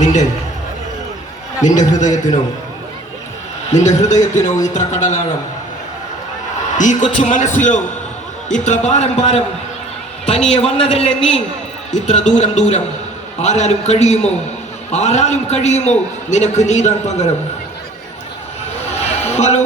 നിന്റെ ഹൃദയത്തിനോ ഇത്ര കടലാഴം, ഈ കൊച്ചു മനസ്സിലോ ഇത്ര ഭാരം തനിയെ വന്നതല്ലേ നീ ഇത്ര ദൂരം. ആരാലും കഴിയുമോ നിനക്ക് നീതാൻ പകരം? ഹലോ.